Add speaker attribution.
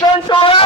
Speaker 1: Action to